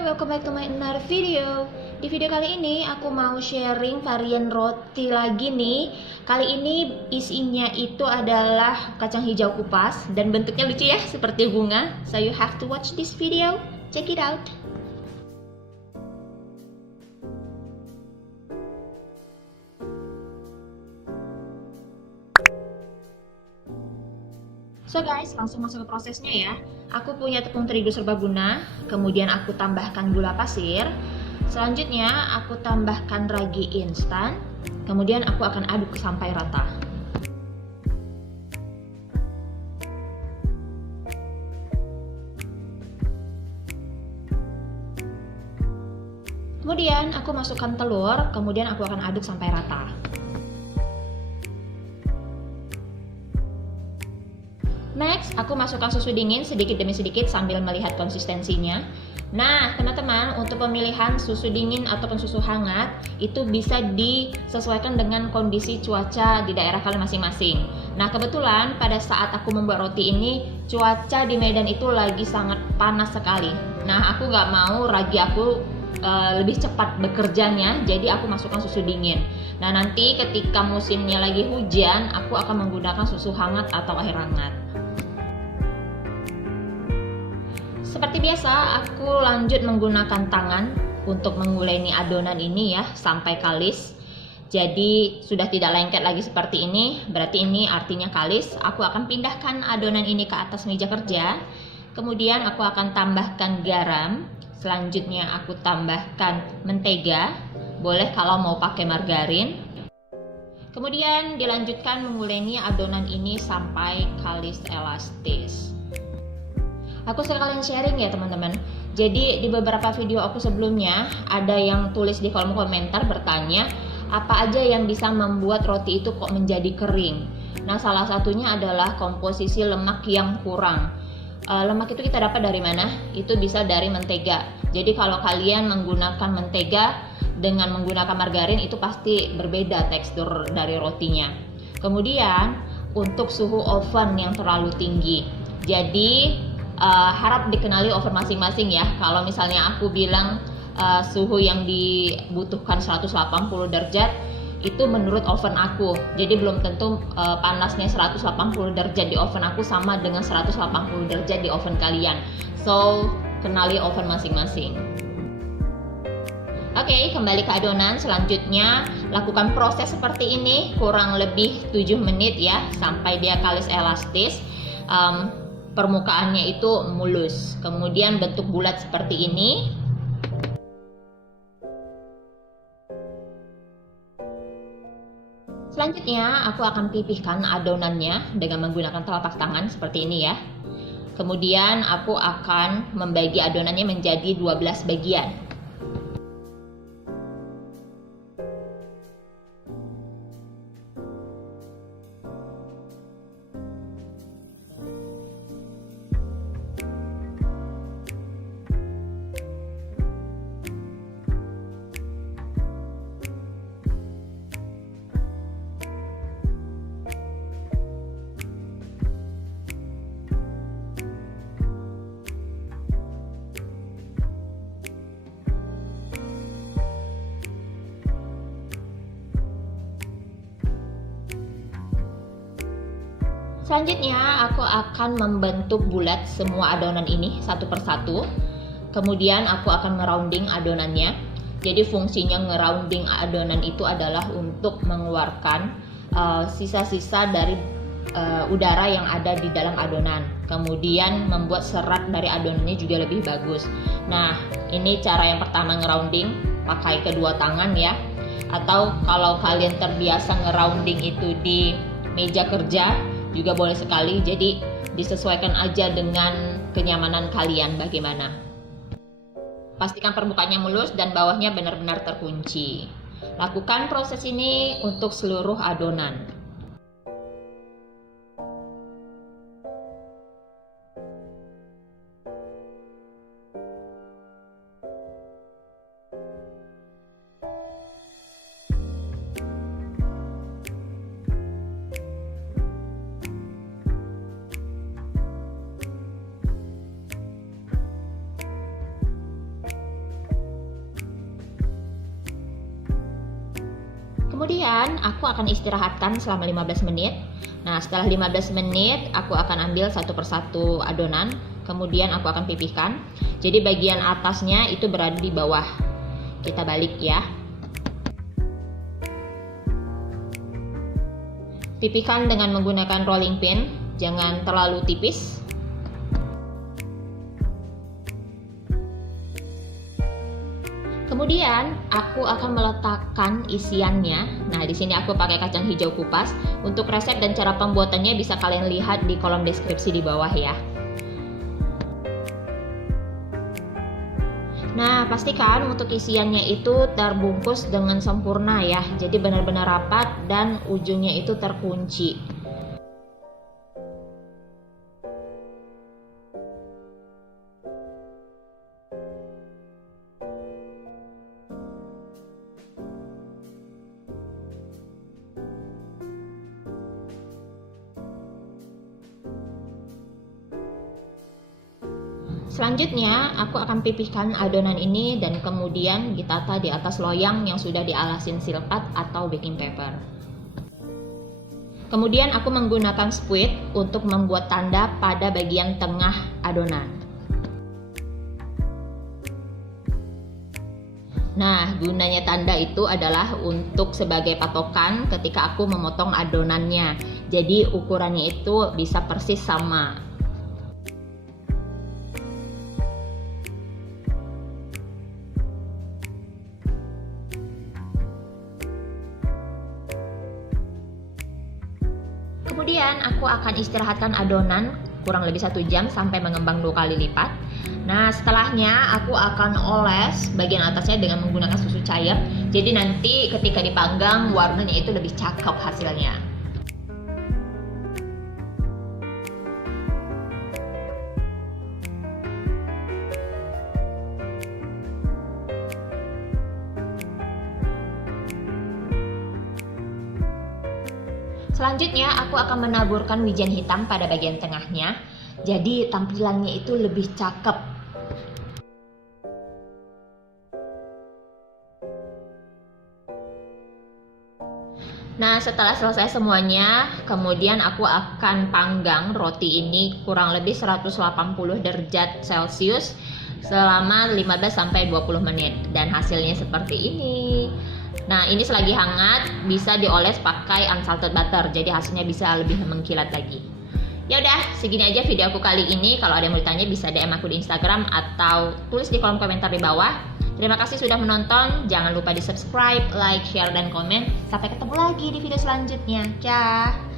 welcome back to my another video. Di video kali ini aku mau sharing varian roti lagi nih. Kali ini isinya itu adalah kacang hijau kupas dan bentuknya lucu ya, seperti bunga. So you have to watch this video. Check it out. So guys, langsung masuk ke prosesnya ya. Aku punya tepung terigu serbaguna, kemudian aku tambahkan gula pasir. Selanjutnya aku tambahkan ragi instan, kemudian aku akan aduk sampai rata. Kemudian aku masukkan telur, kemudian aku akan aduk sampai rata. Next, aku masukkan susu dingin sedikit demi sedikit sambil melihat konsistensinya. Nah, teman-teman, untuk pemilihan susu dingin ataupun susu hangat itu bisa disesuaikan dengan kondisi cuaca di daerah kalian masing-masing. Nah, kebetulan pada saat aku membuat roti ini, cuaca di Medan itu lagi sangat panas sekali. Nah, aku nggak mau ragi aku lebih cepat bekerjanya, jadi aku masukkan susu dingin. Nah, nanti ketika musimnya lagi hujan, aku akan menggunakan susu hangat atau air hangat. Seperti biasa, aku lanjut menggunakan tangan untuk menguleni adonan ini ya sampai kalis. Jadi sudah tidak lengket lagi seperti ini, berarti ini artinya kalis. Aku akan pindahkan adonan ini ke atas meja kerja. Kemudian aku akan tambahkan garam. Selanjutnya aku tambahkan mentega. Boleh kalau mau pakai margarin. Kemudian dilanjutkan menguleni adonan ini sampai kalis elastis. Aku sekalian sharing ya teman-teman. Jadi di beberapa video aku sebelumnya ada yang tulis di kolom komentar bertanya apa aja yang bisa membuat roti itu kok menjadi kering. Nah, salah satunya adalah komposisi lemak yang kurang. Lemak itu kita dapat dari mana? Itu bisa dari mentega. Jadi kalau kalian menggunakan mentega dengan menggunakan margarin itu pasti berbeda tekstur dari rotinya. Kemudian untuk suhu oven yang terlalu tinggi. Jadi harap dikenali oven masing-masing ya. Kalau misalnya aku bilang suhu yang dibutuhkan 180 derajat itu menurut oven aku. Jadi belum tentu panasnya 180 derajat di oven aku sama dengan 180 derajat di oven kalian. So, kenali oven masing-masing. Oke, kembali ke adonan. Selanjutnya lakukan proses seperti ini kurang lebih 7 menit ya sampai dia kalis elastis. Permukaannya itu mulus, kemudian bentuk bulat seperti ini. Selanjutnya aku akan pipihkan adonannya dengan menggunakan telapak tangan seperti ini ya. Kemudian aku akan membagi adonannya menjadi 12 bagian. Selanjutnya aku akan membentuk bulat semua adonan ini satu persatu. Kemudian aku akan ngerounding adonannya. Jadi fungsinya ngerounding adonan itu adalah untuk mengeluarkan sisa-sisa dari udara yang ada di dalam adonan. Kemudian membuat serat dari adonannya juga lebih bagus. Nah, ini cara yang pertama ngerounding pakai kedua tangan ya. Atau kalau kalian terbiasa ngerounding itu di meja kerja juga boleh sekali, jadi disesuaikan aja dengan kenyamanan kalian bagaimana. Pastikan permukaannya mulus dan bawahnya benar-benar terkunci. Lakukan proses ini untuk seluruh adonan. Kemudian aku akan istirahatkan selama 15 menit. Nah, setelah 15 menit aku akan ambil satu persatu adonan, kemudian aku akan pipihkan. Jadi bagian atasnya itu berada di bawah. Kita balik ya. Pipihkan dengan menggunakan rolling pin, jangan terlalu tipis. Kemudian aku akan meletakkan isiannya. Nah, di sini aku pakai kacang hijau kupas. Untuk resep dan cara pembuatannya bisa kalian lihat di kolom deskripsi di bawah ya. Nah, pastikan untuk isiannya itu terbungkus dengan sempurna ya. Jadi benar-benar rapat dan ujungnya itu terkunci. Selanjutnya, aku akan pipihkan adonan ini dan kemudian ditata di atas loyang yang sudah dialasin silpat atau baking paper. Kemudian aku menggunakan squid untuk membuat tanda pada bagian tengah adonan. Nah, gunanya tanda itu adalah untuk sebagai patokan ketika aku memotong adonannya. Jadi ukurannya itu bisa persis sama. Kemudian aku akan istirahatkan adonan kurang lebih 1 jam sampai mengembang 2 kali lipat. Nah, setelahnya aku akan oles bagian atasnya dengan menggunakan susu cair. Jadi nanti ketika dipanggang warnanya itu lebih cakep hasilnya. Selanjutnya aku akan menaburkan wijen hitam pada bagian tengahnya. Jadi tampilannya itu lebih cakep. Nah, setelah selesai semuanya, kemudian aku akan panggang roti ini kurang lebih 180 derajat Celcius selama 15-20 menit dan hasilnya seperti ini. Nah, ini selagi hangat bisa dioles pakai unsalted butter, jadi hasilnya bisa lebih mengkilat lagi. Ya udah, segini aja video aku kali ini. Kalau ada yang mau ditanya bisa DM aku di Instagram atau tulis di kolom komentar di bawah. Terima kasih sudah menonton. Jangan lupa di subscribe, like, share, dan komen. Sampai ketemu lagi di video selanjutnya. Dah.